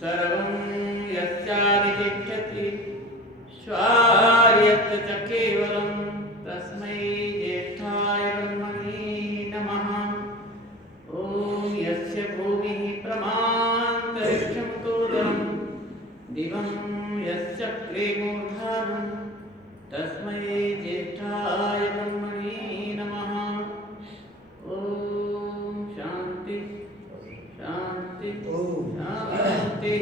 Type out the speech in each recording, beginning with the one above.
सर्वं यस्यादितिष्ठति स्वार्यत् च केवलं तस्मै ज्येष्ठाय ब्रह्मणे नमः। ॐ यस्य भूमिः प्रमान्तरिक्षं तोदरं दिवं यस्य प्रेमोद्धानं तस्मै ज्येष्ठाय ब्रह्मणे नमः। ॐ शान्ति शान्ति शान्ति।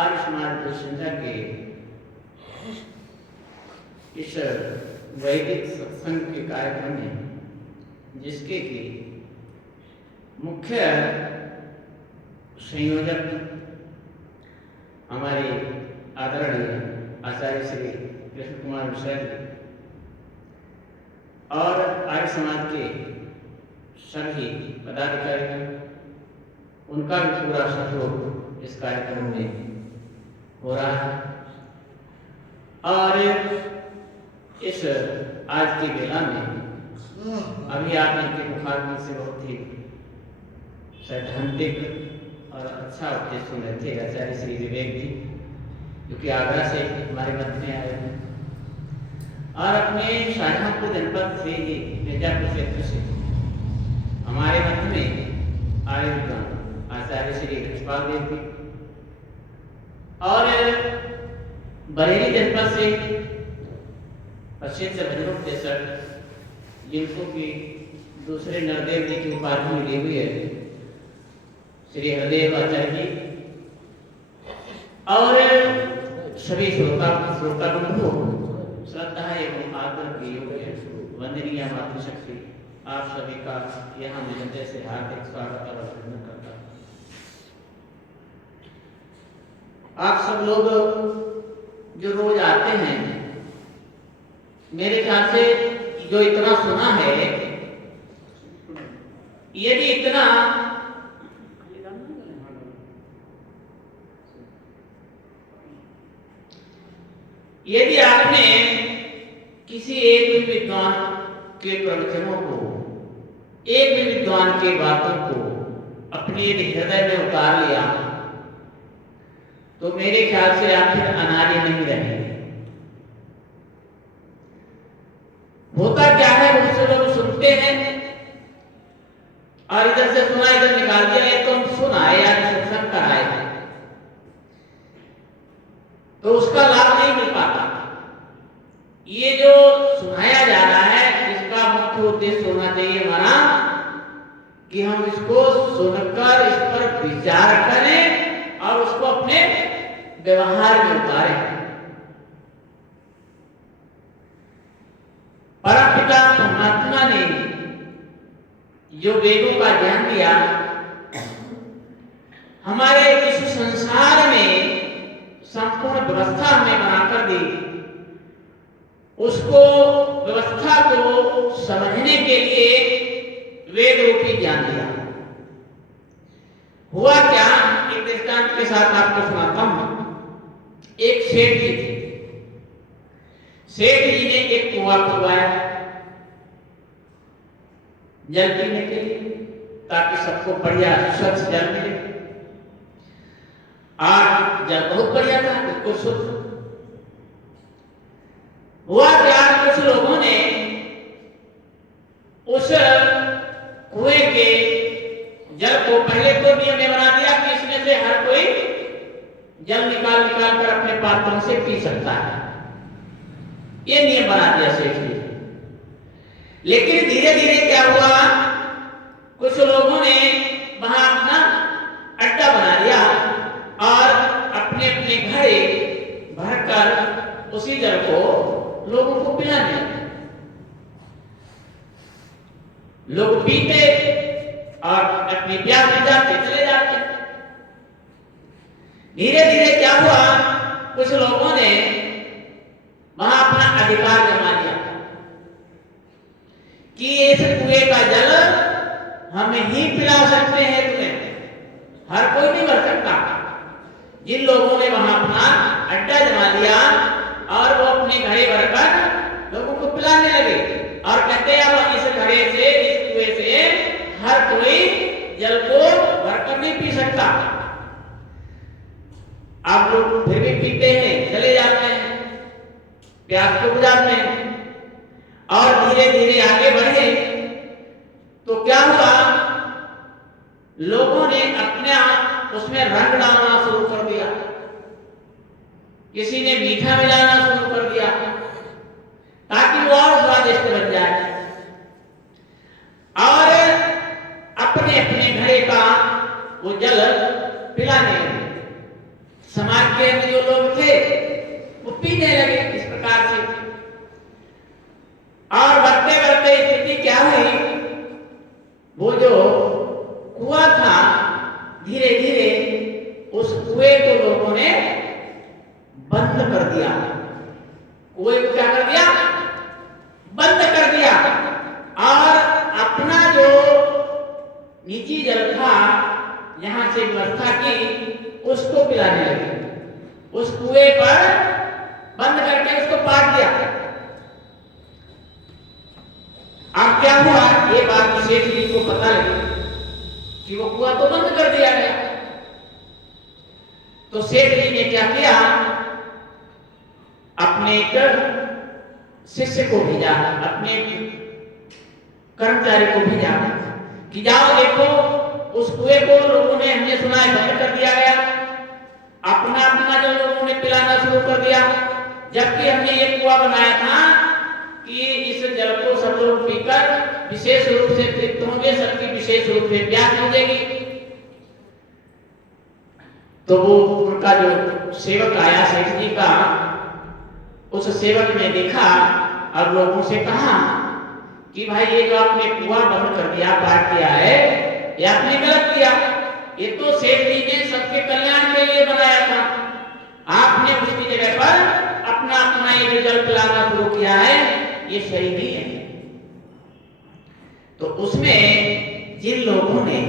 आज समाज संध्या के इस वैदिक सत्संग के कार्यक्रम में, जिसके की मुख्य संयोजक हमारे आदरणीय आचार्य श्री कृष्ण कुमार मिश्रा जी और आर्य समाज के सभी पदाधिकारी, उनका भी पूरा सहयोग इस कार्यक्रम में हो रहा है। और इस आज की बेला में अभी आप इनके मुखाग्नि से बहुत ही सैद्धांतिक और अच्छा उपदेश सुन रहे थे आचार्य श्री विवेक जी, जो कि आगरा से हमारे मध्य में आए हैं और अपने शाहजहांपुर जनपद से ही मिर्जापुर क्षेत्र से हमारे मध्य में आए आचार्य श्री कृष्णपाल देव जी, और बरेली जनपद से प्रसिद्ध भजनोपदेशक, जिनको की दूसरे नरदेव जी की उपाधि मिली हुई है, श्री हरदेव आचार्य जी, और सभी श्रोतागण को श्रद्धा एवं आदर की योग्य वंदनीय मातृशक्ति आप सभी का यहाँ मिलने से हार्दिक स्वागत और अभिनंदन करता हूँ। आप सब लोग जो रोज आते हैं, मेरे ख्याल से जो इतना सुना है, यदि इतना यदि आपने किसी एक भी विद्वान के प्रवचनों को, एक भी विद्वान के बातों को अपने हृदय में उतार लिया, तो मेरे ख्याल से आप फिर अनार्य नहीं रहेंगे। होता क्या है, मुझसे लोग सुनते हैं और इधर से सुना इधर निकाल दिया, ये तो हम सुनाए या सत्संग कराए, तो उसका लाभ नहीं मिल पाता। ये जो सुनाया जा रहा है, इसका मुख्य उद्देश्य होना चाहिए हमारा कि हम इसको सुनकर इस पर विचार करें और उसको अपने व्यवहार में उतारें। परमपिता परमात्मा ने जो वेदों का ज्ञान दिया, हमारे इस संसार में संपूर्ण व्यवस्था हमें बनाकर दी, उसको व्यवस्था को समझने के लिए वेद रूपी ज्ञान दिया। हुआ क्या, एक दृष्टांत के साथ आपको सुनाता हूं। एक सेठ जी थे। सेठ जी ने एक कुआं खुदवाया जल पीने के लिए, ताकि सबको बढ़िया स्वच्छ जल मिले। आज जल बहुत बढ़िया था, बिल्कुल शुद्ध। हुआ क्या, कुछ लोगों ने उस कुएं के जल को पहले तो नियम बना दिया कि इसमें से हर कोई जल निकाल कर अपने पात्रों से पी सकता है, ये नियम बना दिया सेठ जी। लेकिन धीरे धीरे क्या हुआ, कुछ लोगों ने वहां अपना अड्डा बना लिया और अपने अपने घड़े भरकर उसी जल को लोगों को पिलाने लगे। लोग पीते और अपनी प्यास बुझाते चले जाते। धीरे धीरे क्या हुआ, कुछ लोगों ने वहां अपना अधिकार जमा लिया कि इस कुएं का जल हम ही पिला सकते हैं तुम्हें, हर कोई नहीं कर सकता। जिन लोगों ने वहां अपना अड्डा जमा लिया और वो अपने घड़े भरकर लोगों को पिलाने लगे और कहते हैं अब इस घड़े से, इस कुएं से हर कोई जल को भरकर कर नहीं पी सकता। आप लोग फिर भी पीते हैं, चले जाते हैं, प्यास को बुझाते हैं और धीरे धीरे आगे बढ़े तो क्या हुआ, लोगों ने अपने उसमें रंग डालना शुरू कर दिया, किसी ने मीठा मिलाना शुरू कर दिया ताकि वो और स्वादिष्ट बन जाए, और अपने अपने घड़े का वो जल पिलाने लगे। समाज के अंदर जो लोग थे वो पीने लगे इस प्रकार से, और बढ़ते बढ़ते स्थिति क्या हुई, वो जो कुआं था धीरे धीरे उस कुएं को लोगों ने बंद कर दिया। कुएं को क्या कर दिया, बंद कर दिया, और अपना जो निजी जल था यहां से व्यवस्था की उसको पिलाने लगे। उस कुएं पर बंद करके उसको पाट दिया। अब क्या हुआ, ये बात सेठ जी को पता लगी कि वो कुआं तो बंद कर दिया गया। तो सेठ जी ने क्या किया, अपने एक शिष्य को भेजा, अपने कर्मचारी को भेजा कि जाओ देखो उस कुएं को लोगों ने, हमने सुना है बंद कर दिया गया, अपना अपना जो लोगों ने पिलाना शुरू कर दिया, जबकि हमने ये कुआं बनाया था कि इस जल को सब लोग पीकर विशेष रूप से तृप्त होंगे, सबकी विशेष रूप से प्यास बुझेगी। तो वो उनका जो सेवक आया सेठ जी का, उस सेवक ने देखा और लोगों से कहा कि भाई ये जो आपने कुआं बंद कर दिया, पाट किया है, ये आपने गलत किया। ये तो सेठ जी ने सबके कल्याण के लिए बनाया था, आपने उसकी जगह पर अपना अपना ये जल पिलाना शुरू किया है, ये सही नहीं है। तो उसमें जिन लोगों ने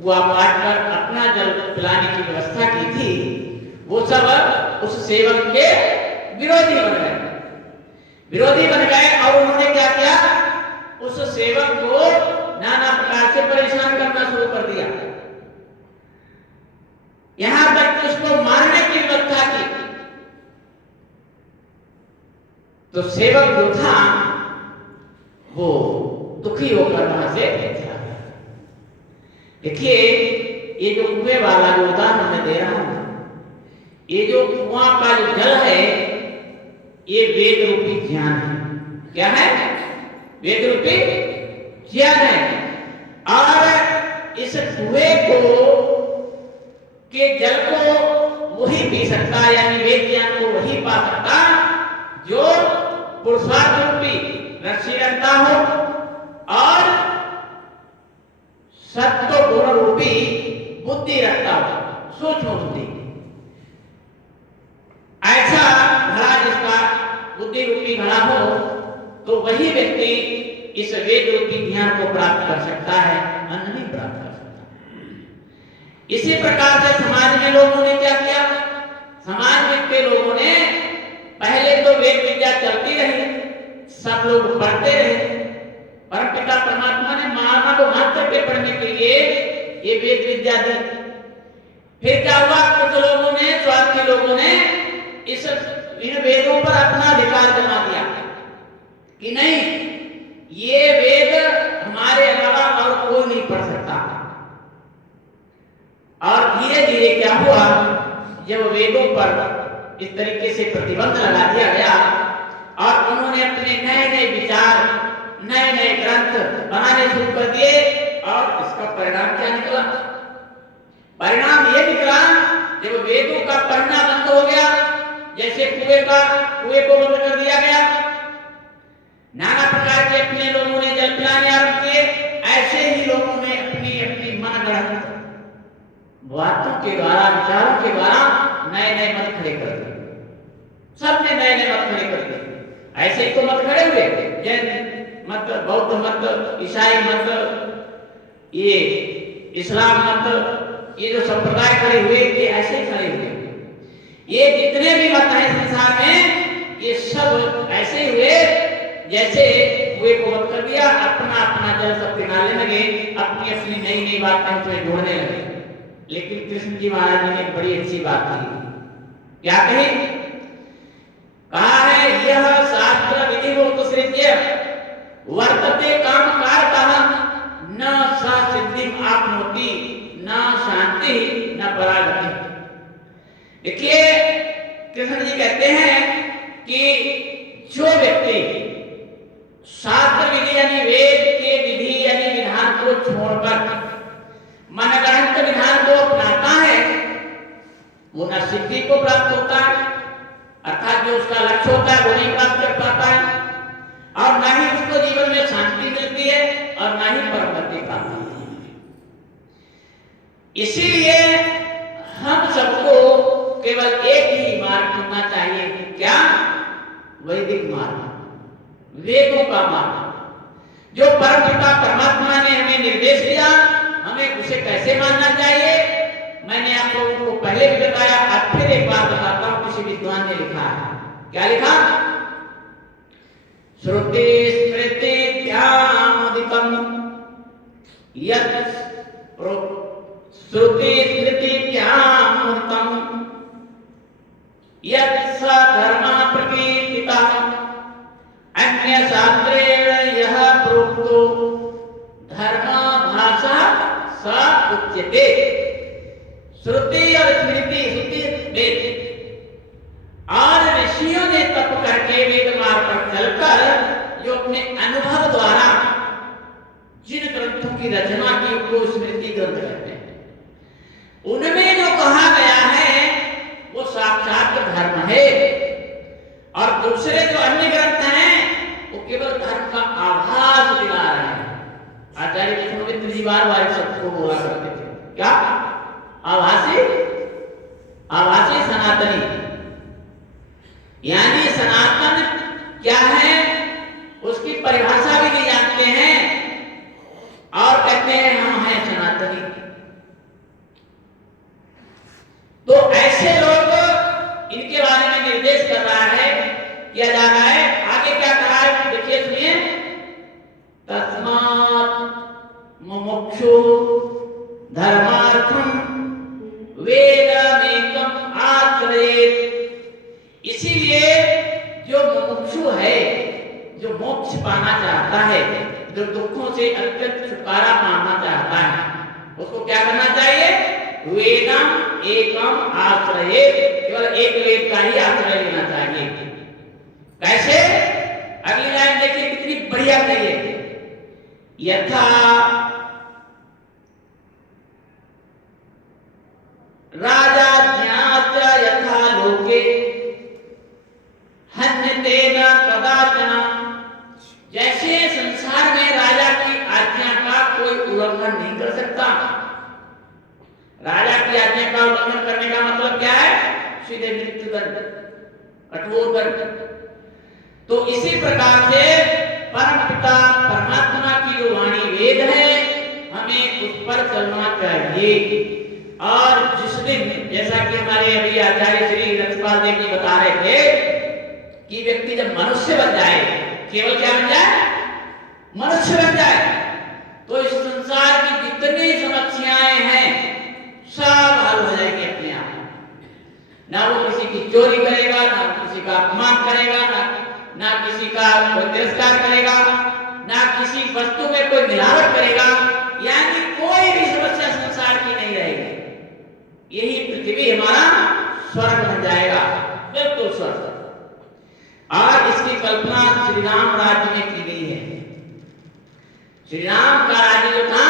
वो पाट कर अपना जल पिलाने की व्यवस्था की थी, वो सब उस सेवक के विरोधी बन गए, विरोधी बन गए, और उन्होंने क्या किया, उस सेवक को नाना प्रकार से परेशान करना शुरू कर दिया, यहां तक कि उसको मारने की व्यवस्था की। तो सेवक जो था वो दुखी होकर वहां से चला गया। देखिए ये जो कुएं वाला जो उदाहरण मैं दे रहा हूं, ये जो कुआं का जो जल है ये वेद रूपी ज्ञान है। क्या है, वेद रूपी ज्ञान है, और इस कुएं को के जल को वही पी सकता, यानी वेद ज्ञान को वही पा सकता जो पुरुषार्थ रूपी रक्षी रखता हो और सत्व गुण रूपी बुद्धि रखता हो, सूक्ष्म बुद्धि। ऐसा घड़ा जिसका बुद्धि रूपी घड़ा हो तो वही व्यक्ति इस वेद रूपी ज्ञान को प्राप्त कर सकता है, अन्य नहीं प्राप्त कर सकता। इसी प्रकार से समाज में लोगों ने क्या किया, समाज में के लोगों ने पहले तो वेद विद्या चलती रही, सब लोग पढ़ते रहे, परमपिता परमात्मा ने मानव को मात्र के पढ़ने के लिए ये वेद विद्या दी। फिर क्या हुआ, कुछ लोगों ने, स्वार्थी लोगों ने इन वेदों पर अपना अधिकार जमा दिया कि नहीं, ये वेद हमारे अलावा और कोई नहीं पढ़ सकता। और धीरे धीरे क्या हुआ, जब वेदों पर इस तरीके से प्रतिबंध लगा दिया गया और उन्होंने अपने नए नए विचार, नए नए ग्रंथ बनाने शुरू कर दिए, और इसका परिणाम क्या निकला, परिणाम ये निकला जब वेदों का पढ़ना बंद हो गया, जैसे कुएं को बंद कर दिया गया, नाना प्रकार के अपने लोगों ने जल पिलाने आरंभ किए, ऐसे ही लोगों ने अपनी अपनी मनगढ़ंत बातों के द्वारा, विचारों के द्वारा नए नए मत खड़े कर दिए। सबने नए नए मत खड़े कर दिए। ऐसे ही तो मत खड़े हुए, जैन मत, बौद्ध मत, ईसाई मत, ये इस्लाम मत, ये जो संप्रदाय खड़े हुए ये ऐसे ही खड़े हुए। ये जितने भी मत हैं संसार में, ये सब ऐसे हुए जैसे कुएं को बंद कर दिया, अपना अपना जल सब पिघाने लगे, अपनी अपनी नई नई बातें उसमें जोड़ने लगे। लेकिन कृष्ण जी महाराज ने एक बड़ी अच्छी बात कही। क्या कही? कहा है यह शास्त्र विधि सृज्य वर्तते काम कारतः न सा सिद्धिम आपनोति न शांति न परागति। देखिए कृष्ण जी कहते हैं कि जो व्यक्ति शास्त्र विधि यानी वेद के विधि यानी विधान को छोड़कर मनगढ़ंत विधान को अपनाता है, वो न सिद्धि को प्राप्त होता है, अर्थात जो उसका लक्ष्य होता है वो नहीं प्राप्त कर पाता है, और न ही उसको जीवन में शांति मिलती है और न ही परमगति प्राप्त होती है। इसीलिए हम सबको केवल एक ही मार्ग चुनना चाहिए। क्या? वैदिक मार्ग, वेदों का मार्ग। जो परमपिता परमात्मा ने हमें निर्देश दिया, हमें उसे कैसे मानना चाहिए, मैंने आप लोगों को पहले भी बताया, आज फिर एक बार बताता हूं। किसी विद्वान ने लिखा है, क्या लिखा? श्रुति स्मृति ज्ञानोदितम यत् श्रुति स्मृति ज्ञानोदितम यत् स धर्मः प्रकीर्तितः अन्य शास्त्रेण यः प्रोक्तो धर्म भाषा स उच्यते। श्रुति और स्मृति, श्रुति वेद, और ऋषियों ने तप करके वेद मार्ग पर चलकर जो अपने अनुभव द्वारा जिन ग्रंथों की रचना की उनको स्मृति ग्रंथ कहते हैं। उनमें जो कहा गया है वो साक्षात धर्म है, और दूसरे जो अन्य ग्रंथ हैं वो केवल धर्म का आभास दिला रहे हैं। आचार्य विष्णुमित्र जी बार बार सबको बोला करते थे, क्या? आभासी, आभासी सनातनी, यानी सनातन क्या है उसकी परिभाषा भी नहीं जानते हैं और कहते हैं हम हैं सनातनी। तो ऐसे लोग, इनके बारे में निर्देश कर रहा है, किया जा रहा है। आगे क्या कहा है देखिए, सुनिए। तस्मात् मुमुक्षु धर्मार्थम वेदमेकम आश्रयेत्। इसीलिए जो मुमुक्षु है, जो मोक्ष पाना चाहता है, जो दुखों से अत्यंत छुटकारा पाना चाहता है, उसको क्या करना चाहिए? वेदम एकम आश्रयेत्। केवल एक वेद का ही आश्रय लेना चाहिए। कैसे? अगली लाइन देखिए कितनी बढ़िया कही है। यथा राजा ज्ञात यथा लोके हन्यते न कदाचन। जैसे संसार में राजा की आज्ञा का कोई उल्लंघन नहीं कर सकता। राजा की आज्ञा का उल्लंघन करने का मतलब क्या है? सीधे मृत्युदंड, कठोर दंड। तो इसी प्रकार से परमपिता परमात्मा की जो वाणी वेद है, हमें उस पर चलना चाहिए। और जिस दिन, जैसा कि हमारे अभी आचार्य श्री रक्षपाल देव जी बता रहे थे कि व्यक्ति जब मनुष्य बन जाए, केवल क्या बन जाए? मनुष्य बन जाए, तो इस संसार की जितनी समस्याएं हैं सब हल हो जाएंगे अपने आप। ना वो किसी की चोरी करेगा, ना किसी का अपमान करेगा, ना किसी का कोई तिरस्कार करेगा, ना किसी वस्तु में कोई मिलावट करेगा, यानी कोई भी समस्या संसार की नहीं रहेगी। यही पृथ्वी हमारा स्वर्ग बन जाएगा, बिल्कुल स्वर्ग। और इसकी कल्पना श्री राम राज्य में की गई है। श्री राम का राज्य जो था,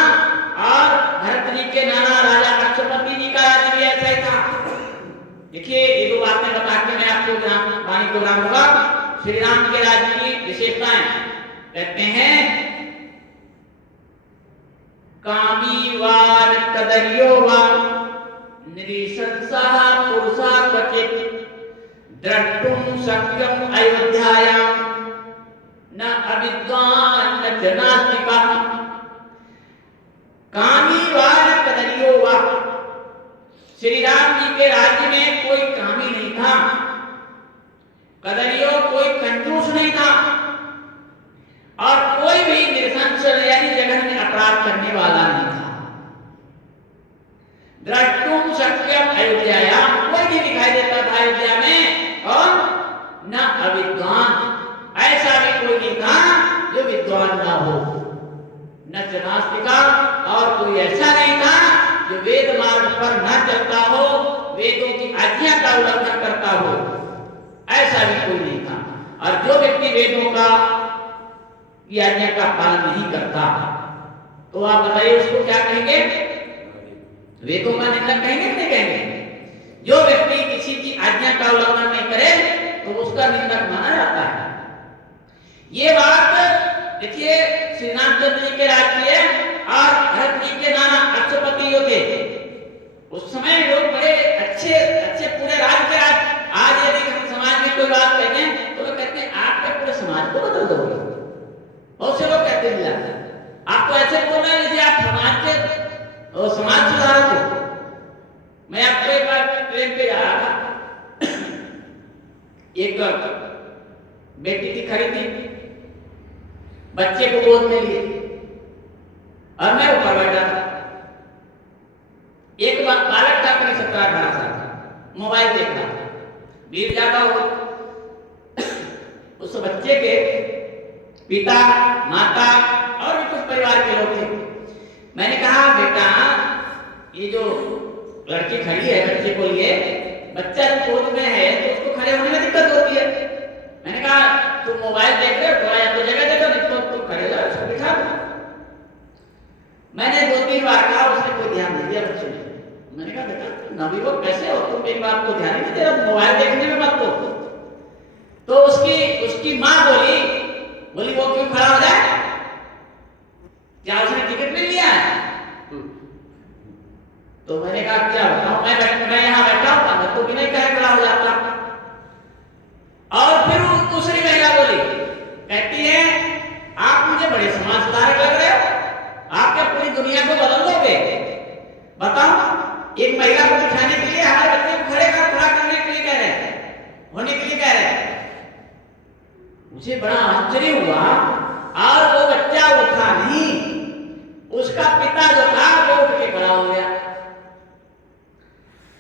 और भरत जी के नाना राजा अक्षपति जी का राज्य भी ऐसा ही था। देखिए ये दो बातें बता के मैं आपको वाणी को राम होगा। श्री राम के राज्य की विशेषताएं कहते हैं, कामी वान कदर्यो वान निरीशंसा पुरुषा क्वचित द्रष्टुम शक्यम अयोध्यायां न अविद्वान न जनास्तिका। कामी वान कदर्यो वान, श्री राम जी के राज्य में कोई कामी नहीं था, कदरियो कोई कंजूस नहीं था, और कोई भी नृशंस यानी जघन्य अपराध करने वाला नहीं था। द्रष्टुम सत्यम अयोध्यायाम, कोई नहीं दिखाई देता था अयोध्या में, और न अविद्वान, ऐसा भी कोई नहीं था जो विद्वान ना हो, न नास्तिका, और कोई ऐसा नहीं था जो वेद मार्ग पर न चलता हो, वेदों की आज्ञा का उल्लंघन करता हो, ऐसा भी कोई नहीं था। और जो व्यक्ति वेदों का की आज्ञा का पालन नहीं करता, तो आप बताइए उसको क्या कहेंगे? वेदों का निंदक कहेंगे कि नहीं कहेंगे? जो व्यक्ति किसी की आज्ञा का उल्लंघन नहीं करे तो उसका निंदक माना जाता है। ये बात देखिए श्री रामचंद्र जी के राज्य और भरत जी के नाना अक्षपतियों थे। उस समय लोग बड़े अच्छे अच्छे पूरे राज्य के आज यदि हम समाज में कोई बात कहते हैं तो लोग कहते हैं आपके पूरे समाज को बदल दोगे। बहुत से लोग कहते हैं आपको ऐसे बोल रहे हैं जैसे आप समाज के समाज सुधारक हो। मैं आपको एक बार ट्रेन पे जा रहा था, एक बेटी थी, खड़ी थी, बच्चे को गोद में लिए और मैं ऊपर बैठा था। एक बालक था करीब 17-18 साल का, मोबाइल देख रहा था, भीड़ ज्यादा हो। उस बच्चे के पिता, माता और भी कुछ परिवार के लोग थे। मैंने कहा बेटा, ये जो लड़की खड़ी है बच्चे को लिए, बच्चा जब गोद में है तो उसको खड़े होने में दिक्कत होती है। मैंने कहा तुम मोबाइल देख रहे हो, थोड़ा या तो जगह देखो, नहीं तो तुम खड़े हो, उसको बिठा दो। मैंने 2-3 बार कहा, उसने कोई ध्यान नहीं दिया बच्चे ने। मैंने कहा बेटा नवयुवक कैसे हो तुम, एक बात को ध्यान नहीं दे रहे, मोबाइल देखने में मत हो। तो उसकी माँ बोली वो क्यों खड़ा हो जाए, क्या उसने टिकट नहीं लिया है? तो मैंने कहा क्या बताऊं, मैं यहाँ बैठा हूँ तो बिना कहे खड़ा हो जाता। और फिर दूसरी महिला बोली, कहती है आप मुझे बड़े समाज सुधारक लग रहे हो, आप क्या पूरी दुनिया को बदल दोगे? बताओ, एक महिला को बिठाने के लिए हमारे बच्चे को खड़ा करने के लिए कह रहे हैं, होने के लिए कह रहे हैं। मुझे बड़ा आश्चर्य हुआ। और वो बच्चा उठा नहीं, उसका पिता जो था वो उठ के खड़ा हो गया।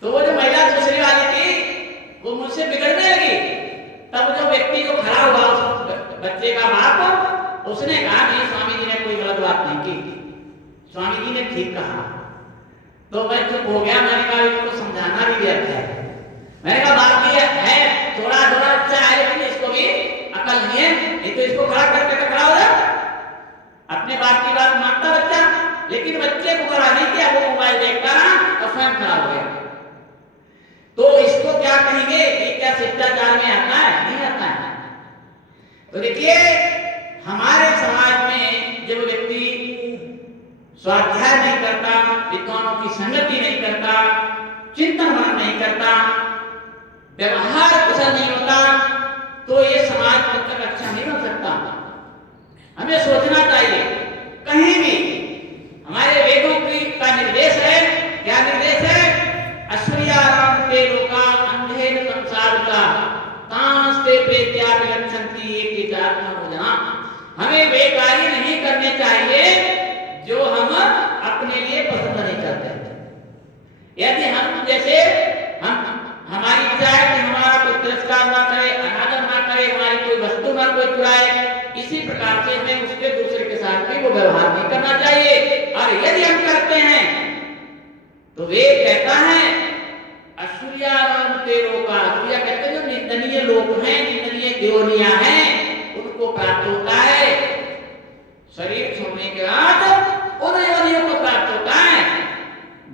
तो वो जो महिला दूसरी वाली थी वो मुझसे बिगड़ने लगी। तब जो व्यक्ति जो खड़ा हुआ उस बच्चे का बाप, उसने कहा नहीं स्वामी जी ने कोई गलत बात नहीं की, स्वामी जी ने ठीक कहा। तो मैं चुप हो गया। मैंने कहा इसको समझाना भी व्यर्थ है। मैंने कहा बात ये है, थोड़ा अच्छा है लेकिन इसको भी अकल नहीं है, नहीं तो इसको खड़ा करके खड़ा हो जाए। अपने बाप की बात मानता बच्चा, लेकिन बच्चे को खड़ा नहीं किया, वो मोबाइल देखता रहा और स्वयं खड़ा हो गया। तो इसको क्या कहेंगे? ये क्या शिष्टाचार में आता है? नहीं आता है। तो देखिए हमारे समाज में जब व्यक्ति स्वाध्याय नहीं करता, विद्वानों की संगति नहीं करता, चिंतन मनन नहीं करता, व्यवहार कुशल नहीं होता, तो ये समाज तब तक अच्छा नहीं बन सकता। हमें सोचना चाहिए, कहीं भी हमारे वेदों का निर्देश है। क्या निर्देश है? अश्वर्याराम ते लोका अंधेन संसारता तांस्ते प्रेत्या विलक्षन्ति एक आत्मा हो जाना। हमें वे कार्य नहीं करने चाहिए जो हम अपने लिए पसंद नहीं करते। यदि हम जैसे हमारी इच्छा है कि हमारा कोई तिरस्कार ना करे, अनादर ना करे, हमारी कोई वस्तु ना कोई चुराए, इसी प्रकार से हमें उसके दूसरे के साथ भी वो व्यवहार नहीं करना चाहिए। और यदि हम करते हैं तो वेद कहता है असूर्याराम ते लोका, असूर्या कहते हैं जो निंदनीय लोग हैं, निंदनीय योनियां हैं, उनको प्राप्त होता है। शरीर छोड़ने के बाद उन योनियों को प्राप्त होता है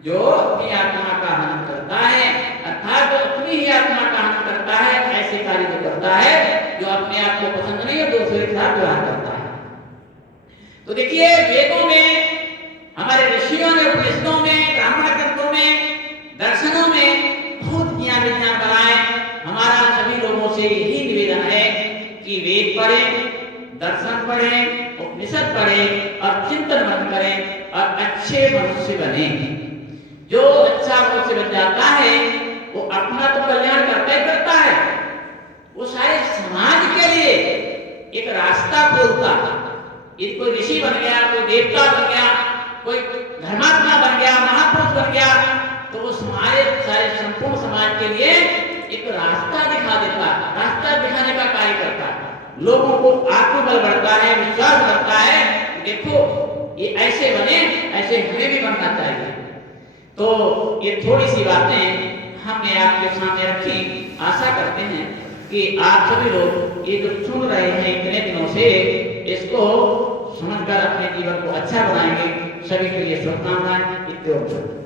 जो अपनी आत्मा का हनन करता है, अर्थात जो अपनी ही आत्मा का हनन करता है, ऐसे कार्य जो करता है जो अपने आप को पसंद नहीं है, दूसरे के साथ व्यवहार करता है। तो देखिए वेदों में, हमारे ऋषियों ने उपनिषदों में, ब्राह्मण ग्रंथों में, दर्शनों में बहुत ज्ञान विज्ञान बनाए। हमारा सभी लोगों से यही निवेदन है कि वेद पढ़ें, दर्शन पढ़ें, उपनिषद पढ़ें और चिंतन मनन करें और अच्छे मनुष्य बने। जो अच्छा मनुष्य बन जाता है वो अपना तो कल्याण करता ही करता है, वो सारे समाज के लिए एक रास्ता खोलता है। ये कोई ऋषि बन गया, कोई देवता बन गया, कोई धर्मात्मा बन गया, महापुरुष बन गया, तो वो हमारे सारे संपूर्ण समाज के लिए एक रास्ता दिखा देता है, रास्ता दिखाने का कार्य करता है। लोगों को आत्मबल बढ़ता है, विश्वास बढ़ता है, देखो ये ऐसे बने, ऐसे हमें भी बनना चाहिए। तो ये थोड़ी सी बातें हमने आपके सामने रखी। आशा करते हैं कि आप सभी लोग ये जो सुन रहे हैं इतने दिनों से, इसको समझकर अपने जीवन को अच्छा बनाएंगे। सभी के लिए शुभकामनाएं।